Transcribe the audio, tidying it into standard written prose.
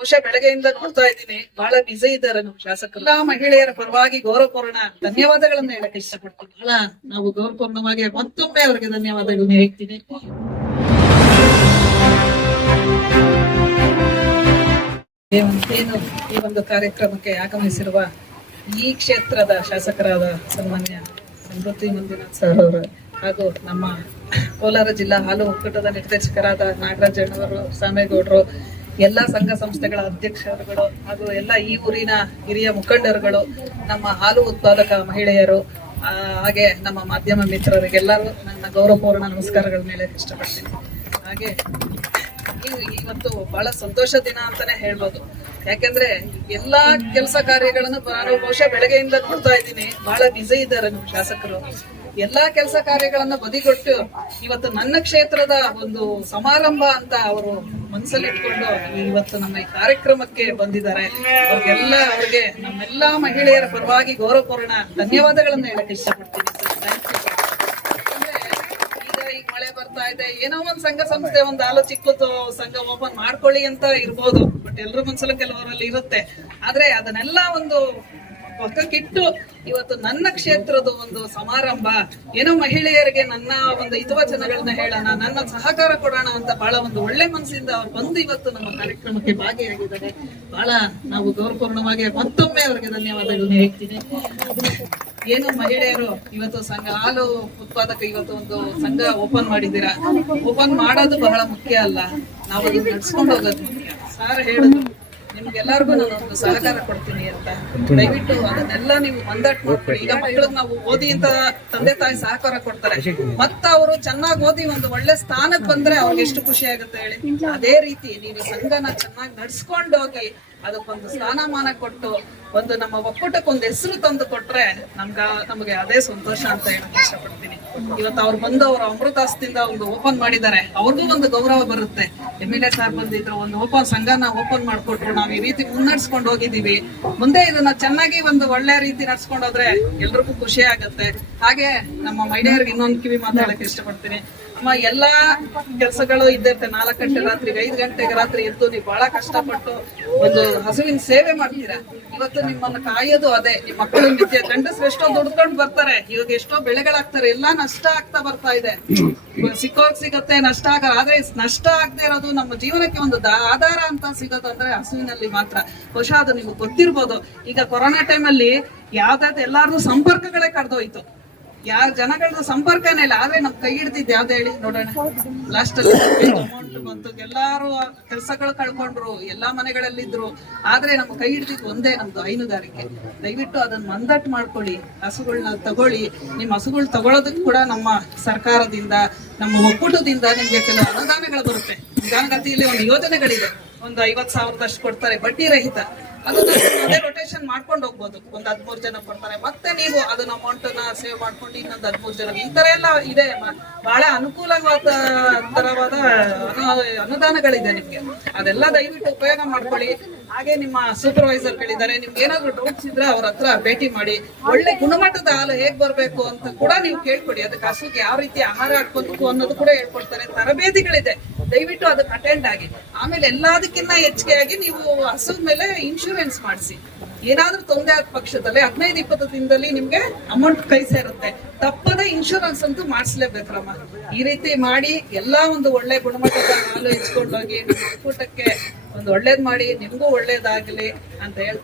ಬಹುಶಃ ಬೆಳಗ್ಗೆಯಿಂದ ನೋಡ್ತಾ ಇದ್ದೀನಿ ಬಹಳ ಬಿಸಿ ಇದ್ದಾರೆ ನಮ್ಮ ಶಾಸಕರು. ಎಲ್ಲಾ ಮಹಿಳೆಯರ ಪರವಾಗಿ ಗೌರವಪೂರ್ಣ ಧನ್ಯವಾದಗಳನ್ನ ಹೇಳಕ್ ಇಷ್ಟಪಡ್ತೀನಿ. ಬಹಳ ನಾವು ಗೌರವಪೂರ್ಣವಾಗಿ ಮತ್ತೊಮ್ಮೆ ಅವರಿಗೆ ಧನ್ಯವಾದಗಳನ್ನ ಹೇಳ್ತೀನಿ. ಏನು ಈ ಒಂದು ಕಾರ್ಯಕ್ರಮಕ್ಕೆ ಆಗಮಿಸಿರುವ ಈ ಕ್ಷೇತ್ರದ ಶಾಸಕರಾದ ಸನ್ಮಾನ್ಯ ಸಮೃದ್ಧಿ ಮಂಜುನಾಥ್ ಸರ್ ಅವರು ಹಾಗೂ ನಮ್ಮ ಕೋಲಾರ ಜಿಲ್ಲಾ ಹಾಲು ಒಕ್ಕೂಟದ ನಿರ್ದೇಶಕರಾದ ನಾಗರಾಜಣ್ಣವರು, ಸಾಮೇಗೌಡರು, ಎಲ್ಲಾ ಸಂಘ ಸಂಸ್ಥೆಗಳ ಅಧ್ಯಕ್ಷರುಗಳು ಹಾಗೂ ಎಲ್ಲ ಈ ಊರಿನ ಹಿರಿಯ ಮುಖಂಡರುಗಳು, ನಮ್ಮ ಹಾಲು ಉತ್ಪಾದಕ ಮಹಿಳೆಯರು, ಹಾಗೆ ನಮ್ಮ ಮಾಧ್ಯಮ ಮಿತ್ರರಿಗೆಲ್ಲರೂ ನನ್ನ ಗೌರವಪೂರ್ಣ ನಮಸ್ಕಾರಗಳನ್ನ ಹೇಳಕ್ ಇಷ್ಟಪಡ್ತೀನಿ. ಹಾಗೆ ಇವತ್ತು ಬಹಳ ಸಂತೋಷ ದಿನ ಅಂತಾನೆ ಹೇಳ್ಬೋದು. ಯಾಕೆಂದ್ರೆ ಎಲ್ಲಾ ಕೆಲಸ ಕಾರ್ಯಗಳನ್ನು ನಾನು ಬಹುಶಃ ಬೆಳಗ್ಗೆಯಿಂದ ನೋಡ್ತಾ ಇದ್ದೀನಿ ಬಹಳ ಬಿಸಿ ಇದ್ದಾರೆ ನಮ್ಮ ಶಾಸಕರು. ಎಲ್ಲಾ ಕೆಲಸ ಕಾರ್ಯಗಳನ್ನ ಬದಿಗೊಟ್ಟು ಇವತ್ತು ನನ್ನ ಕ್ಷೇತ್ರದ ಒಂದು ಸಮಾರಂಭ ಅಂತ ಅವರು ಮನಸ್ಸಲ್ಲಿ ಇಟ್ಕೊಂಡು ಇವತ್ತು ನಮ್ಮ ಈ ಕಾರ್ಯಕ್ರಮಕ್ಕೆ ಬಂದಿದ್ದಾರೆ. ಅವ್ರಿಗೆ ನಮ್ಮೆಲ್ಲಾ ಮಹಿಳೆಯರ ಪರವಾಗಿ ಗೌರವಪೂರ್ಣ ಧನ್ಯವಾದಗಳನ್ನ ಹೇಳಕ್ ಇಷ್ಟಪಡ್ತೀನಿ. ಈಗ ಮಳೆ ಬರ್ತಾ ಇದೆ, ಏನೋ ಒಂದ್ ಸಂಘ ಸಂಸ್ಥೆ ಒಂದು ಚಿಕ್ಕದು ಸಂಘ ಓಪನ್ ಮಾಡ್ಕೊಳ್ಳಿ ಅಂತ ಇರ್ಬೋದು, ಬಟ್ ಎಲ್ರ ಮನ್ಸಲ್ಲೂ ಕೆಲವರಲ್ಲಿ ಇರುತ್ತೆ. ಆದ್ರೆ ಅದನ್ನೆಲ್ಲ ಒಂದು ಪಕ್ಕಕ್ಕಿಟ್ಟು ಇವತ್ತು ನನ್ನ ಕ್ಷೇತ್ರದ ಒಂದು ಸಮಾರಂಭ, ಏನೋ ಮಹಿಳೆಯರಿಗೆ ನನ್ನ ಒಂದು ಹಿತವಚನಗಳನ್ನ ಹೇಳೋಣ, ನನ್ನ ಸಹಕಾರ ಕೊಡೋಣ ಅಂತ ಬಹಳ ಒಂದು ಒಳ್ಳೆ ಮನಸ್ಸಿಂದ ಅವ್ರು ಬಂದು ಇವತ್ತು ನಮ್ಮ ಕಾರ್ಯಕ್ರಮಕ್ಕೆ ಭಾಗಿಯಾಗಿದ್ದಾರೆ. ಬಹಳ ನಾವು ಗೌರವಪೂರ್ಣವಾಗಿ ಮತ್ತೊಮ್ಮೆ ಅವರಿಗೆ ಧನ್ಯವಾದಗಳನ್ನ ಹೇಳ್ತೀನಿ. ಏನು ಮಹಿಳೆಯರು ಇವತ್ತು ಸಂಘ ಹಾಲು ಉತ್ಪಾದಕ ಇವತ್ತು ಒಂದು ಸಂಘ ಓಪನ್ ಮಾಡಿದ್ದೀರಾ. ಓಪನ್ ಮಾಡೋದು ಬಹಳ ಮುಖ್ಯ ಅಲ್ಲ, ನಾವು ಅದನ್ನ ನಡ್ಸ್ಕೊಂಡು ಹೋಗೋದು ಮುಖ್ಯ. ಸಾರ್ ಹೇಳಿದ್ರು ನಿಮ್ಗೆಲ್ಲರಿಗೂ ನಾನು ಒಂದು ಸಹಕಾರ ಕೊಡ್ತೀನಿ ಅಂತ. ದಯವಿಟ್ಟು ಅದನ್ನೆಲ್ಲ ನೀವು ಮಂದಟ್ ಮಾಡ್ಕೊಳ್ಳಿ. ಈಗ ಮಕ್ಕಳಿಗೆ ನಾವು ಓದಿ ಅಂತ ತಂದೆ ತಾಯಿ ಸಹಕಾರ ಕೊಡ್ತಾರೆ, ಮತ್ತ ಅವರು ಚೆನ್ನಾಗಿ ಓದಿ ಒಂದು ಒಳ್ಳೆ ಸ್ಥಾನಕ್ಕೆ ಬಂದ್ರೆ ಅವ್ರಿಗೆ ಎಷ್ಟು ಖುಷಿ ಆಗುತ್ತೆ ಹೇಳಿ. ಅದೇ ರೀತಿ ನೀವು ಸಂಘನ ಚೆನ್ನಾಗಿ ನಡ್ಸ್ಕೊಂಡು ಹೋಗಿ ಅದಕ್ಕೊಂದು ಸ್ಥಾನಮಾನ ಕೊಟ್ಟು ಒಂದು ನಮ್ಮ ಒಕ್ಕೂಟಕ್ಕೊಂದು ಹೆಸರು ತಂದು ಕೊಟ್ರೆ ನಮಗೆ ಅದೇ ಸಂತೋಷ ಅಂತ ಹೇಳಕ್ ಇಷ್ಟಪಡ್ತೀನಿ. ಇವತ್ತು ಅವ್ರು ಬಂದು ಅವರ ಅಮೃತಾಸ್ತಿಯಿಂದ ಒಂದು ಓಪನ್ ಮಾಡಿದ್ದಾರೆ, ಅವ್ರಿಗೂ ಒಂದು ಗೌರವ ಬರುತ್ತೆ. MLA ಸಾರ್ ಬಂದಿದ್ರು, ಒಂದು ಸಂಘನ ಓಪನ್ ಮಾಡ್ಕೊಟ್ರು, ನಾವ್ ಈ ರೀತಿ ಮುನ್ನಡೆಸ್ಕೊಂಡು ಹೋಗಿದೀವಿ. ಮುಂದೆ ಇದನ್ನ ಚೆನ್ನಾಗಿ ಒಂದು ಒಳ್ಳೆ ರೀತಿ ನಡ್ಸ್ಕೊಂಡು ಹೋದ್ರೆ ಎಲ್ರಿಗೂ ಖುಷಿ ಆಗತ್ತೆ. ಹಾಗೆ ನಮ್ಮ ಮಹಿಳೆಯರಿಗೆ ಇನ್ನೊಂದು ಕಿವಿ ಮಾತಾಡಕ್ ಇಷ್ಟಪಡ್ತೀನಿ. ಅಮ್ಮ, ಎಲ್ಲಾ ಕೆಲಸಗಳು ಇದ್ದಿರುತ್ತೆ, 4 ಗಂಟೆ ರಾತ್ರಿಗೆ 5 ಗಂಟೆಗೆ ರಾತ್ರಿ ಎದ್ದು ನೀವು ಬಹಳ ಕಷ್ಟಪಟ್ಟು ಒಂದು ಹಸುವಿನ ಸೇವೆ ಮಾಡ್ತೀರಾ. ಇವತ್ತು ನಿಮ್ಮನ್ನ ಕಾಯೋದು ಅದೇ. ನಿಮ್ಮ ಮಕ್ಕಳು ವಿದ್ಯೆ, ಗಂಡಸರು ಎಷ್ಟೋ ದುಡ್ಕೊಂಡು ಬರ್ತಾರೆ, ಇವಾಗ ಎಷ್ಟೋ ಬೆಳೆಗಳಾಗ್ತಾರೆ, ಎಲ್ಲಾ ನಷ್ಟ ಆಗ್ತಾ ಬರ್ತಾ ಇದೆ. ಸಿಕ್ಕೋರ್ಗ್ ಸಿಗತ್ತೆ, ನಷ್ಟ ಆಗಲ್ಲ. ಆದ್ರೆ ನಷ್ಟ ಆಗದೆ ಇರೋದು ನಮ್ಮ ಜೀವನಕ್ಕೆ ಒಂದು ಆಧಾರ ಅಂತ ಸಿಗೋದಂದ್ರೆ ಹಸುವಿನಲ್ಲಿ ಮಾತ್ರ. ಬಹುಶಃ ಅದು ನಿಮ್ಗೆ ಗೊತ್ತಿರ್ಬೋದು. ಈಗ ಕೊರೋನಾ ಟೈಮಲ್ಲಿ ಯಾವ್ದಾದ್ರು ಎಲ್ಲಾರ್ದು ಸಂಪರ್ಕಗಳೇ ಕಡ್ದೋಯ್ತು, ಯಾರ ಜನಗಳದ್ದು ಸಂಪರ್ಕನೇ ಇಲ್ಲ. ಆದ್ರೆ ನಮ್ ಕೈ ಹಿಡ್ದಿದ್ ಯಾವ್ದು ಹೇಳಿ ನೋಡೋಣ. ಲಾಸ್ಟ್ ಅಲ್ಲಿ ಅಮೌಂಟ್ ಬಂತು, ಎಲ್ಲಾರು ಕೆಲಸಗಳು ಕಳ್ಕೊಂಡ್ರು, ಎಲ್ಲಾ ಮನೆಗಳಲ್ಲಿದ್ರು. ಆದ್ರೆ ನಮ್ ಕೈ ಹಿಡ್ದಿದ್ ಒಂದೇ, ನಮ್ದು ಹೈನುಗಾರಿಕೆ. ದಯವಿಟ್ಟು ಅದನ್ನ ಮಂದಟ್ ಮಾಡ್ಕೊಳ್ಳಿ, ಹಸುಗಳನ್ನ ತಗೊಳ್ಳಿ. ನಿಮ್ ಹಸುಗಳು ತಗೊಳ್ಳೋದಕ್ಕೆ ಕೂಡ ನಮ್ಮ ಸರ್ಕಾರದಿಂದ, ನಮ್ಮ ಒಕ್ಕೂಟದಿಂದ ನಿಮ್ಗೆ ಕೆಲವು ಅನುದಾನಗಳು ಬರುತ್ತೆ. ನಿಧಾನಗತಿಯಲ್ಲಿ ಒಂದು ಯೋಜನೆಗಳಿದೆ, ಒಂದು 50,000 ಕೊಡ್ತಾರೆ, ಬಡ್ಡಿ ರಹಿತ. ಅದನ್ನ ಅದೇ ರೊಟೇಷನ್ ಮಾಡ್ಕೊಂಡು ಹೋಗ್ಬೋದು. ಒಂದು 13 ಜನ ಕೊಡ್ತಾರೆ, ಮತ್ತೆ ನೀವು ಅದನ್ನ ಅಮೌಂಟ್ ನ ಸೇವ್ ಮಾಡ್ಕೊಂಡು ಇನ್ನೊಂದು 13 ಜನ, ಈ ತರ ಎಲ್ಲ ಇದೆ. ಬಹಳ ಅನುಕೂಲವಾದ ತರವಾದ ಅನುದಾನಗಳಿದೆ ನಿಮ್ಗೆ. ಅದೆಲ್ಲ ದಯವಿಟ್ಟು ಉಪಯೋಗ ಮಾಡ್ಕೊಳ್ಳಿ. ಹಾಗೆ ನಿಮ್ಮ ಸೂಪರ್ವೈಸರ್ ಗಳಿದ್ದಾರೆ, ನಿಮ್ಗೆ ಏನಾದ್ರು ಡೌಟ್ಸ್ ಇದ್ರೆ ಅವ್ರ ಹತ್ರ ಭೇಟಿ ಮಾಡಿ. ಒಳ್ಳೆ ಗುಣಮಟ್ಟದ ಹಾಲು ಹೇಗ್ ಬರ್ಬೇಕು ಅಂತ ಕೂಡ ನೀವು ಕೇಳ್ಕೊಡಿ. ಅದಕ್ಕೆ ಹಸುಗೆ ಯಾವ ರೀತಿ ಆಹಾರ ಹಾಕ್ಬೇಕು ಅನ್ನೋದು ಕೂಡ ಹೇಳ್ಕೊಡ್ತಾರೆ. ತರಬೇತಿಗಳಿದೆ, ದಯವಿಟ್ಟು ಅದಕ್ಕೆ ಅಟೆಂಡ್ ಆಗಿ. ಆಮೇಲೆ ಎಲ್ಲದಕ್ಕಿಂತ ಹೆಚ್ಚಿಗೆಯಾಗಿ ನೀವು ಹಸು ಮೇಲೆ ಇನ್ಶೂರೆನ್ಸ್ ಮಾಡಿಸಿ. ಏನಾದ್ರೂ ತೊಂದರೆ ಆದ ಪಕ್ಷದಲ್ಲಿ 15-20 ದಿನದಲ್ಲಿ ನಿಮ್ಗೆ ಅಮೌಂಟ್ ಕೈ ಸೇರುತ್ತೆ. ತಪ್ಪದ ಇನ್ಶೂರೆನ್ಸ್ ಅಂತೂ ಮಾಡಿಸ್ಲೇಬೇಕ್ರಮ್ಮ. ಈ ರೀತಿ ಮಾಡಿ ಎಲ್ಲಾ ಒಂದು ಒಳ್ಳೆ ಗುಣಮಟ್ಟದ ಹಾಲು ಹೆಚ್ಕೊಂಡೋಗಿ ನಿಮ್ಮ ಒಕ್ಕೂಟಕ್ಕೆ ಒಂದು ಒಳ್ಳೇದ್ ಮಾಡಿ, ನಿಮ್ಗೂ ಒಳ್ಳೇದಾಗ್ಲಿ ಅಂತ ಹೇಳ್ತೀನಿ.